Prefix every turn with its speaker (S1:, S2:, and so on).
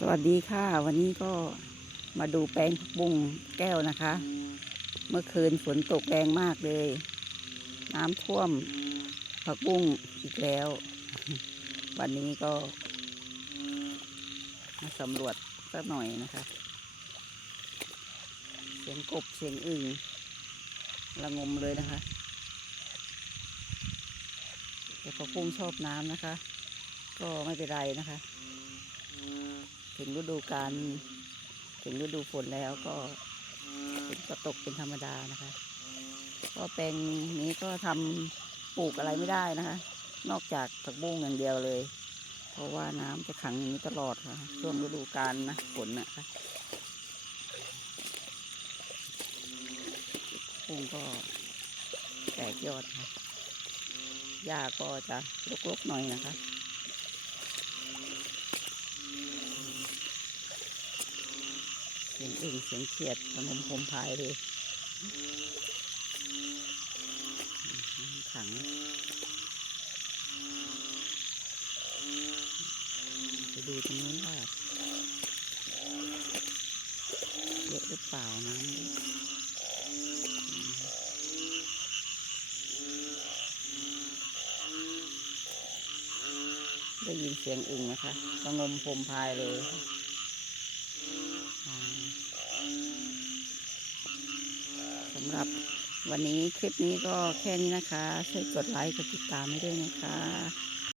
S1: สวัสดีค่ะ วันนี้ก็มาดูแปลงผักบุ้งแก้วนะคะ เมื่อคืนฝนตกแรงมากเลย น้ำท่วมผักบุ้งอีกแล้ว วันนี้ก็ มาสำรวจสักหน่อยนะคะ เสียงกบเสียงอึ่งระงมเลยนะคะแต่ผักบุ้งชอบน้ำนะคะ ก็ไม่เป็นไรนะคะ ถึงฤดูการถึงฤดูฝนแล้วก็ฝนก็ตกเป็นธรรมดานะคะ ก็แปลงนี้ก็ทำปลูกอะไรไม่ได้นะคะ นอกจากผักบุ้งอย่างเดียวเลย เพราะว่าน้ำจะขังอย่างนี้ตลอดค่ะช่วงฤดูกาลนะฝนนะคะบุ้งก็แตกยอดค่ะหญ้าก็จะรกๆหน่อยนะคะ สียงอึ่งเสียงเขียดขนมพรมพายเลยขังไปดูตรงนู้นว่าเยอะหรือเปล่าน้ำเนี่ยได้ยินเสียงอึ่งนะคะระงมพรมพายเลยอ่า สำหรับวันนี้คลิปนี้ก็แค่นี้นะคะ ช่วยกดไลค์กดติดตามให้ด้วยนะคะ